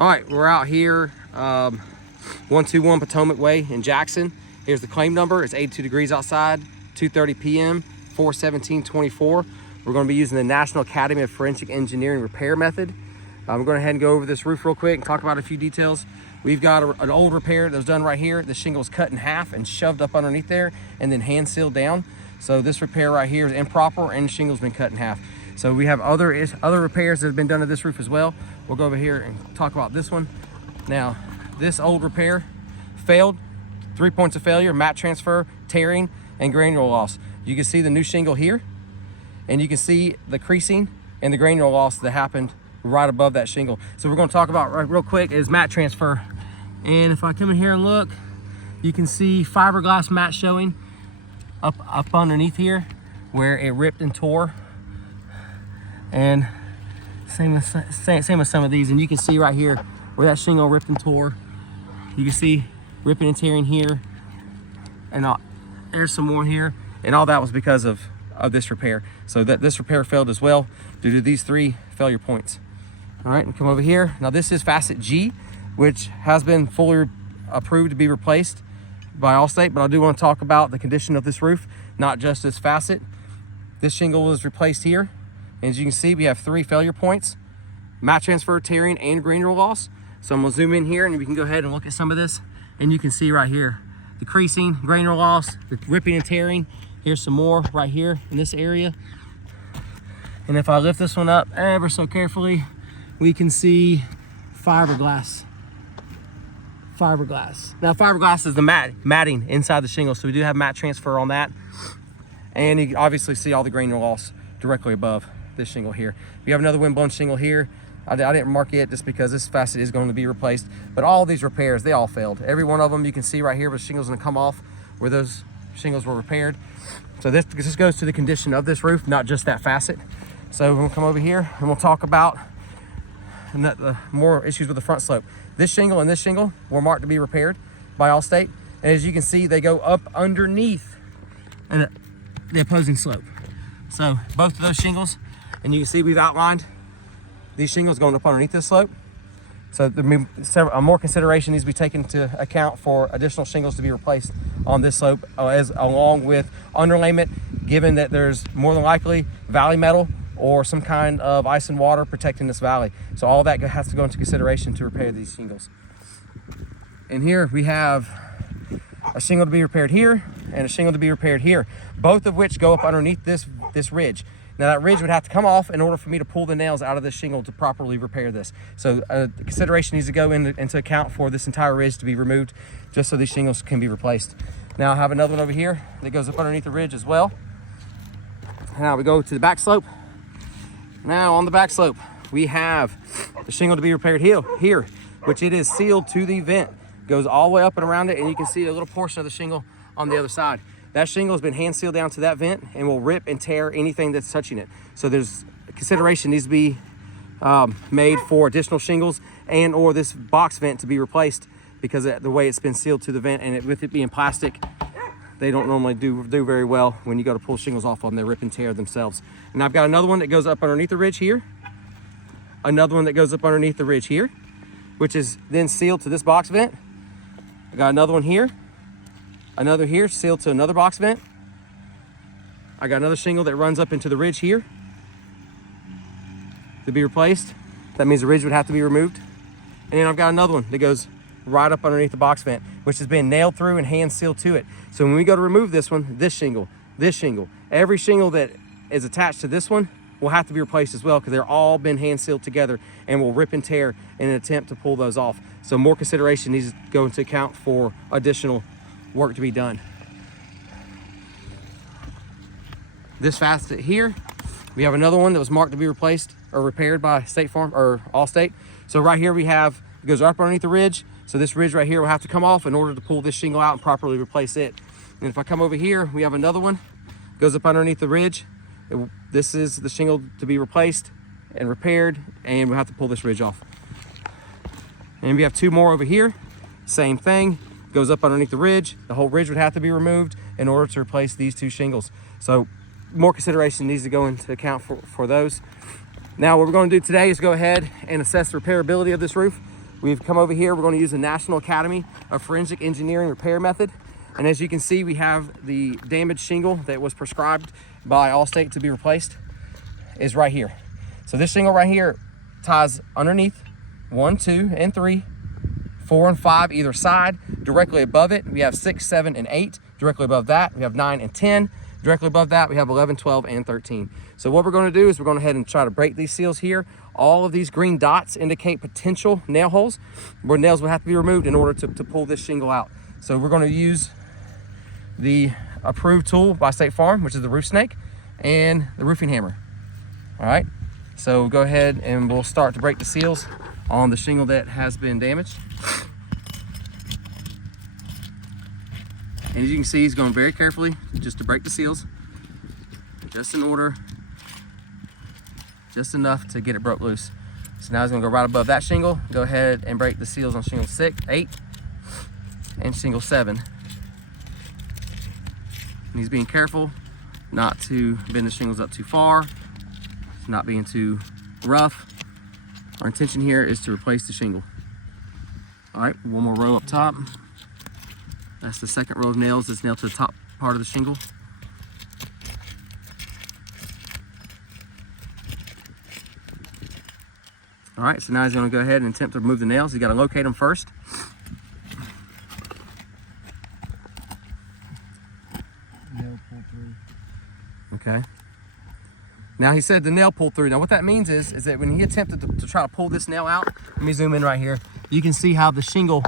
All right, we're out here, 121 Potomac Way in Jackson. Here's the claim number. It's 82 degrees outside, 2:30 p.m., 4/17/24. We're going to be using the National Academy of Forensic Engineering repair method. We're going to head and go over this roof real quick and talk about a few details. We've got an old repair that was done right here. The shingle was cut in half and shoved up underneath there and then hand sealed down. So this repair right here is improper and the shingle's been cut in half. So we have other repairs that have been done to this roof as well. We'll go over here and talk about this one. Now, this old repair failed. 3 points of failure: mat transfer, tearing, and granule loss. You can see the new shingle here, and you can see the creasing and the granule loss that happened right above that shingle. So we're going to talk about real quick is mat transfer. And if I come in here and look, you can see fiberglass mat showing up underneath here where it ripped and tore. And same with some of these, and you can see right here where that shingle ripped and tore. You can see ripping and tearing here, and there's some more here, and all that was because of this repair. So this repair failed as well due to these 3 failure points. All right, and come over here. Now this is facet G, which has been fully approved to be replaced by Allstate, but I do want to talk about the condition of this roof, not just this facet. This shingle was replaced here. As you can see, we have 3 failure points: mat transfer, tearing, and granule loss. So I'm gonna zoom in here and we can go ahead and look at some of this. And you can see right here, the creasing, granule loss, the ripping and tearing. Here's some more right here in this area. And if I lift this one up ever so carefully, we can see fiberglass. Now fiberglass is the matting inside the shingle. So we do have mat transfer on that. And you can obviously see all the granule loss directly above this shingle here. We have another windblown shingle here. I didn't mark it just because this facet is going to be replaced, but all these repairs, they all failed. Every one of them you can see right here, but the shingle's going to come off where those shingles were repaired. So this goes to the condition of this roof, not just that facet. So we'll come over here and we'll talk about the more issues with the front slope. This shingle and this shingle were marked to be repaired by Allstate, and as you can see, they go up underneath the opposing slope. So both of those shingles, and you can see we've outlined these shingles going up underneath this slope. So more consideration needs to be taken into account for additional shingles to be replaced on this slope, along with underlayment, given that there's more than likely valley metal or some kind of ice and water protecting this valley. So all that has to go into consideration to repair these shingles. And here we have a shingle to be repaired here and a shingle to be repaired here, both of which go up underneath this ridge. Now that ridge would have to come off in order for me to pull the nails out of this shingle to properly repair this. So consideration needs to go into account for this entire ridge to be removed, just so these shingles can be replaced. Now I have another one over here that goes up underneath the ridge as well. Now we go to the back slope. Now on the back slope, we have the shingle to be repaired here, which it is sealed to the vent. Goes all the way up and around it, and you can see a little portion of the shingle on the other side. That shingle has been hand sealed down to that vent and will rip and tear anything that's touching it. So there's consideration needs to be made for additional shingles and or this box vent to be replaced, because of the way it's been sealed to the vent, and with it being plastic, they don't normally do very well when you go to pull shingles off on them. They rip and tear themselves. And I've got another one that goes up underneath the ridge here, another one that goes up underneath the ridge here, which is then sealed to this box vent. I got another one here, another here sealed to another box vent. I got another shingle that runs up into the ridge here to be replaced. That means the ridge would have to be removed. And then I've got another one that goes right up underneath the box vent, which has been nailed through and hand sealed to it. So when we go to remove this one, this shingle, every shingle that is attached to this one will have to be replaced as well, because they're all been hand sealed together and will rip and tear in an attempt to pull those off. So more consideration needs to go into account for additional work to be done. This facet here, we have another one that was marked to be replaced or repaired by State Farm or Allstate. So right here we have, it goes up underneath the ridge. So this ridge right here will have to come off in order to pull this shingle out and properly replace it. And if I come over here, we have another one, goes up underneath the ridge. This is the shingle to be replaced and repaired, and we'll have to pull this ridge off. And we have 2 more over here, same thing, goes up underneath the ridge. The whole ridge would have to be removed in order to replace these 2 shingles. So more consideration needs to go into account for those. Now what we're going to do today is go ahead and assess the repairability of this roof. we've come over here. We're going to use the National Academy of Forensic Engineering repair method. And as you can see, we have the damaged shingle that was prescribed by Allstate to be replaced is right here. So this shingle right here ties underneath 1, 2, and 3, 4 and 5 either side. Directly above it, we have 6, 7, and 8. Directly above that, we have 9 and 10. Directly above that, we have 11, 12, and 13. So what we're going to do is we're going to go ahead and try to break these seals here. All of these green dots indicate potential nail holes where nails will have to be removed in order to pull this shingle out. So we're going to use the approved tool by State Farm, which is the roof snake, and the roofing hammer. All right, so go ahead and we'll start to break the seals on the shingle that has been damaged. And as you can see, he's going very carefully just to break the seals, just in order, just enough to get it broke loose. So now he's going to go right above that shingle, go ahead and break the seals on shingle 6, 8, and shingle 7. And he's being careful not to bend the shingles up too far, not being too rough. Our intention here is to replace the shingle. All right, one more row up top. That's the second row of nails that's nailed to the top part of the shingle. All right, so now he's going to go ahead and attempt to remove the nails. You got to locate them first. Nail pull through. Okay. Now he said the nail pulled through. Now what that means is that when he attempted to try to pull this nail out, let me zoom in right here. You can see how the shingle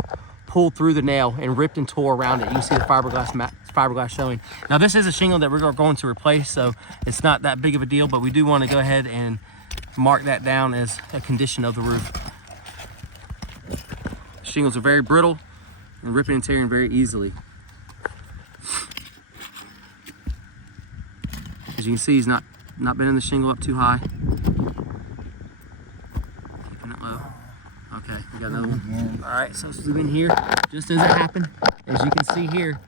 pulled through the nail and ripped and tore around it. You can see the fiberglass showing. Now this is a shingle that we're going to replace, so it's not that big of a deal, but we do want to go ahead and mark that down as a condition of the roof. Shingles are very brittle and ripping and tearing very easily. As you can see, he's not bending the shingle up too high. Keeping it low. Okay, we got another one. All right, so zoom in here. Just as it happened, as you can see here,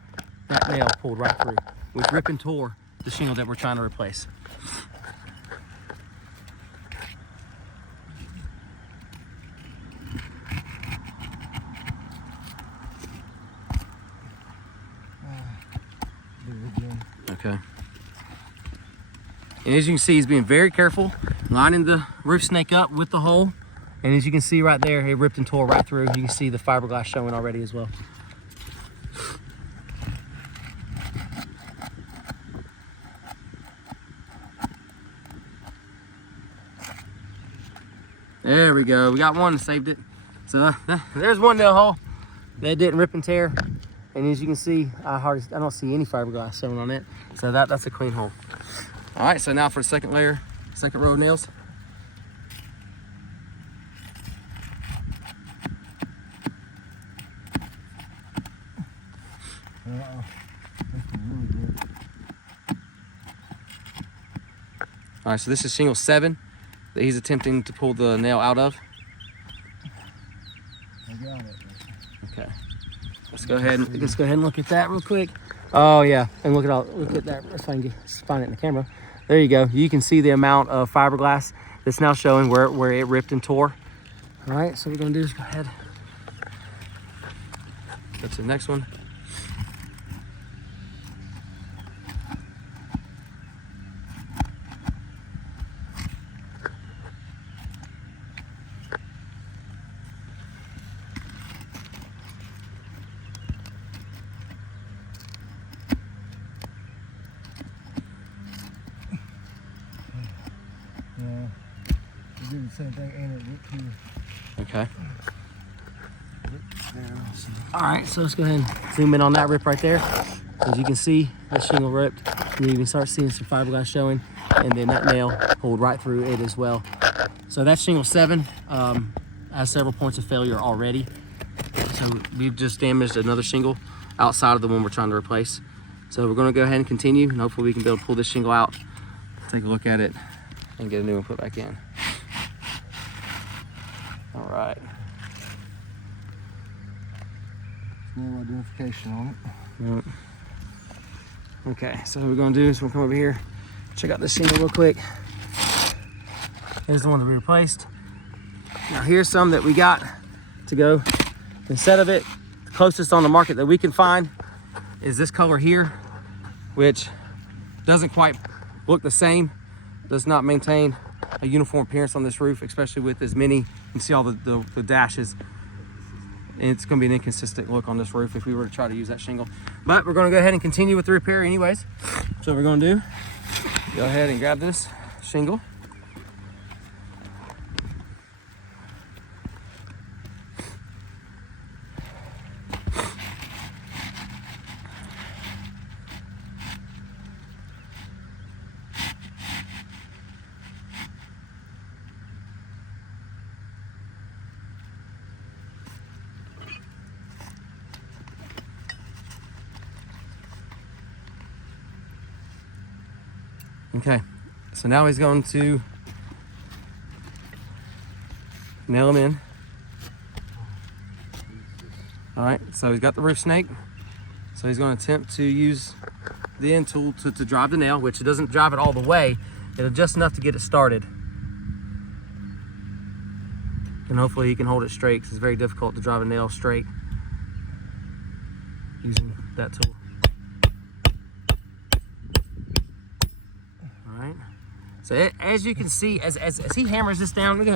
that nail pulled right through, which ripped and tore the shingle that we're trying to replace. Okay. And as you can see, he's being very careful, lining the roof snake up with the hole. And as you can see right there, it ripped and tore right through. You can see the fiberglass showing already as well. There we go. We got one, saved it. So there's one nail hole that didn't rip and tear. And as you can see, I don't see any fiberglass showing on it. So that's a clean hole. All right, so now for the second layer, second row of nails. All right, so this is shingle 7 that he's attempting to pull the nail out of. I got it. Okay. Let's go ahead and look at that real quick. Oh yeah, and look at that. If I can find it in the camera. There you go. You can see the amount of fiberglass that's now showing where it ripped and tore. All right, so what we're gonna do is go ahead. Go to the next one. Yeah, we do the same thing, and it ripped through. Okay. There. All right, so let's go ahead and zoom in on that rip right there. As you can see, the shingle ripped. And you can start seeing some fiberglass showing, and then that nail pulled right through it as well. So that's shingle 7. Has several points of failure already. So we've just damaged another shingle outside of the one we're trying to replace. So we're gonna go ahead and continue, and hopefully we can be able to pull this shingle out, take a look at it, and get a new one put back in. All right. No identification on it. Yep. Okay, so what we're gonna do is we'll come over here, check out this shingle real quick. Here's the one that we replaced. Now here's some that we got to go. Instead of it, the closest on the market that we can find is this color here, which doesn't quite look the same, does not maintain a uniform appearance on this roof, especially with as many, you can see all the dashes. And it's gonna be an inconsistent look on this roof if we were to try to use that shingle. But we're gonna go ahead and continue with the repair anyways. So what we're gonna do, go ahead and grab this shingle. Okay, so now he's going to nail them in. All right, so he's got the roof snake. So he's going to attempt to use the end tool to drive the nail, which it doesn't drive it all the way. It'll just enough to get it started. And hopefully he can hold it straight, because it's very difficult to drive a nail straight using that tool. So as you can see, as he hammers this down, let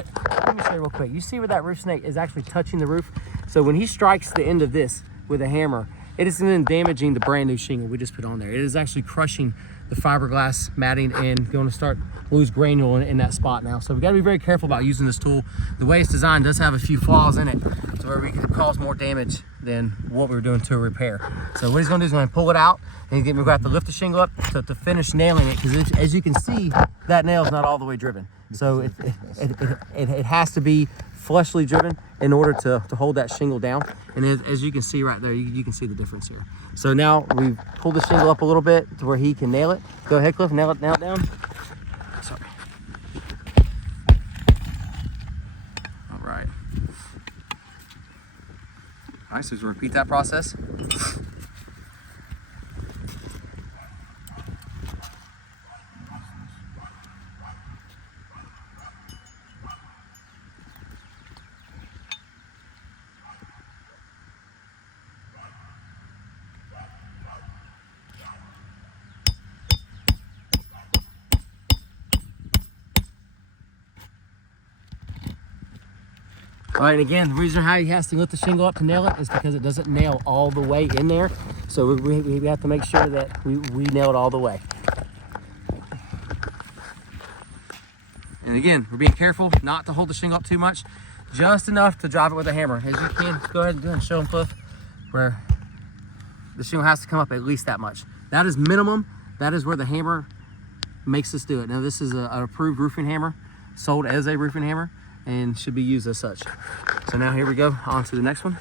me show you real quick. You see where that roof snake is actually touching the roof? So when he strikes the end of this with a hammer, it isn't then damaging the brand new shingle we just put on there. It is actually crushing the fiberglass matting and going to start lose granule in that spot now. So we got to be very careful about using this tool. The way it's designed does have a few flaws in it, to where we could cause more damage than what we were doing to a repair. So what he's going to do is going to pull it out, and we're going to have to lift the shingle up to finish nailing it, because as you can see, that nail is not all the way driven. So it has to be fleshly driven in order to hold that shingle down. And as you can see right there, you can see the difference here. So now we've pulled the shingle up a little bit to where he can nail it. Go ahead, Cliff, nail it down. Sorry. All right. All right, so we'll repeat that process. All right, and again, the reason how he has to lift the shingle up to nail it is because it doesn't nail all the way in there. So we have to make sure that we nail it all the way. And again, we're being careful not to hold the shingle up too much, just enough to drive it with a hammer. As you can, go ahead and show him, Cliff, where the shingle has to come up at least that much. That is minimum. That is where the hammer makes us do it. Now, this is an approved roofing hammer, sold as a roofing hammer, and should be used as such. So now here we go, on to the next one.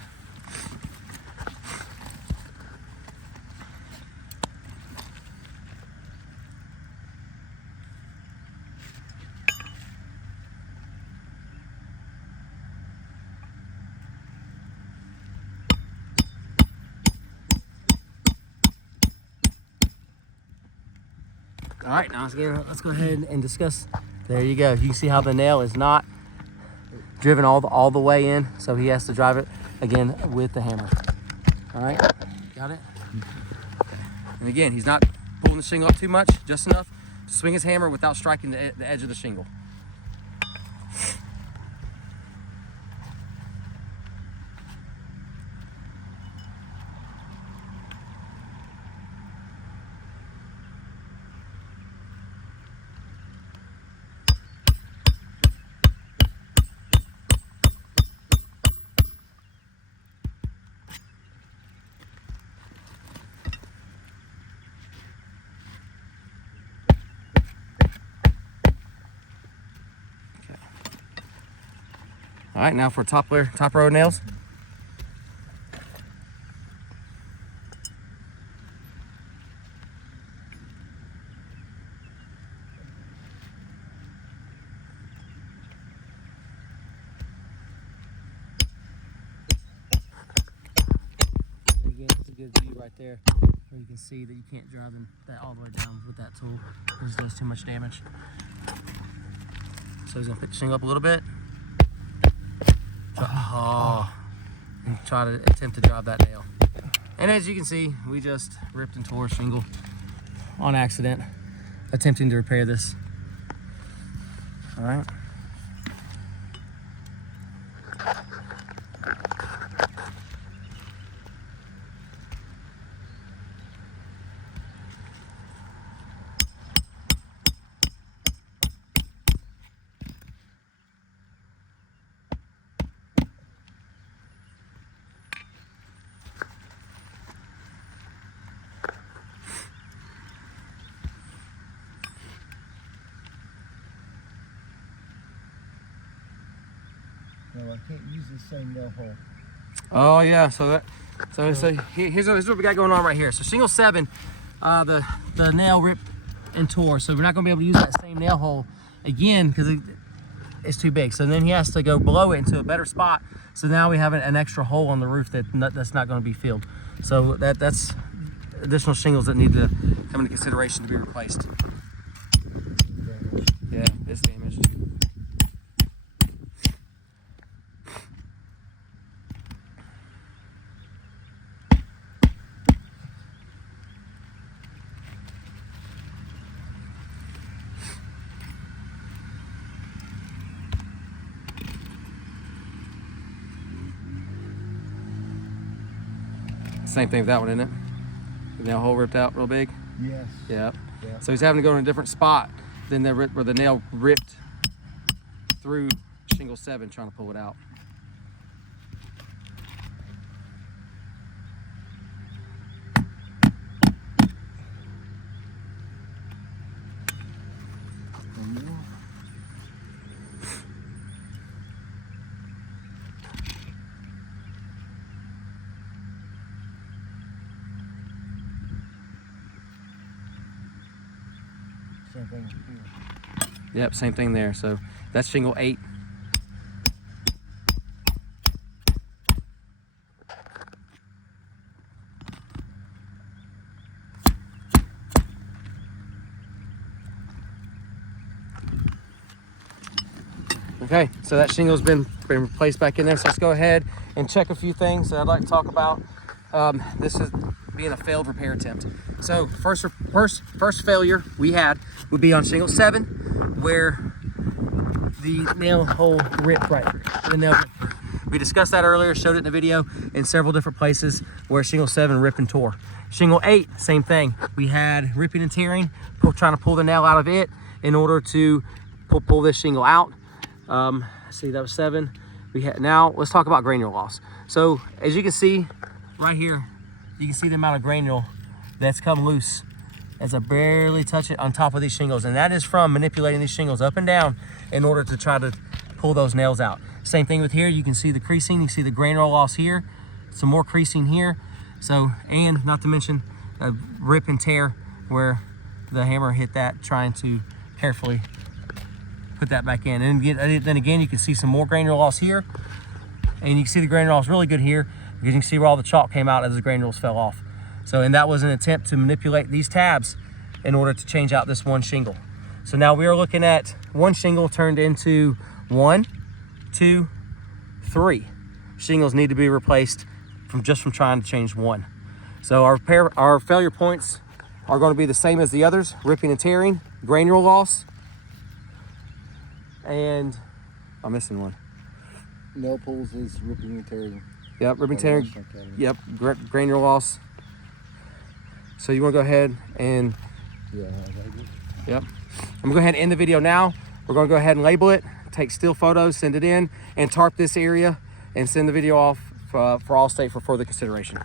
All right, now again, let's go ahead and discuss. There you go. You can see how the nail is not driven all the way in, so he has to drive it again with the hammer. All right, got it? And again, he's not pulling the shingle up too much, just enough to swing his hammer without striking the edge of the shingle. All right, now for top row nails. Again, it's a good view right there, where you can see that you can't drive that all the way down with that tool. It just does too much damage. So he's gonna pick the shingle up a little bit. And try to attempt to drive that nail. And as you can see, we just ripped and tore a shingle on accident, attempting to repair this. All right. No, I can't use the same nail hole. Oh yeah, so here's what we got going on right here. So shingle 7, the nail ripped and tore. So we're not gonna be able to use that same nail hole again because it's too big. So then he has to go below it into a better spot. So now we have an extra hole on the roof that's not gonna be filled. So that's additional shingles that need to come into consideration to be replaced. Yeah, it's damaged. Same thing with that one, isn't it? The nail hole ripped out real big. Yes. Yeah. Yeah. So he's having to go in a different spot than where the nail ripped through shingle 7, trying to pull it out. Same thing here. Yep, same thing there. So that's shingle 8. Okay, so that shingle's been replaced back in there. So let's go ahead and check a few things that I'd like to talk about. This is being a failed repair attempt. So first failure we had would be on shingle 7, where the nail hole ripped right through. The nail ripped through. We discussed that earlier, showed it in the video in several different places where shingle 7 ripped and tore. Shingle 8, same thing. We had ripping and tearing, trying to pull the nail out of it in order to pull this shingle out. See, that was 7. Now let's talk about granule loss. So as you can see right here, you can see the amount of granule that's come loose as I barely touch it on top of these shingles. And that is from manipulating these shingles up and down in order to try to pull those nails out. Same thing with here. You can see the creasing, you can see the granule loss here, some more creasing here. So, and not to mention a rip and tear where the hammer hit that, trying to carefully put that back in. And then again, you can see some more granule loss here. And you can see the granule loss really good here, because you can see where all the chalk came out as the granules fell off. So, and that was an attempt to manipulate these tabs in order to change out this one shingle. So now we are looking at one shingle turned into 1, 2, 3 shingles need to be replaced from trying to change one. So our failure points are going to be the same as the others: ripping and tearing, granule loss, and I'm missing one. Nail pulls is ripping and tearing. Yep, ripping and tearing. Yep, granule loss. So you want to go ahead and yep. I'm gonna go ahead and end the video now. We're gonna go ahead and label it, take still photos, send it in, and tarp this area, and send the video off for Allstate for further consideration.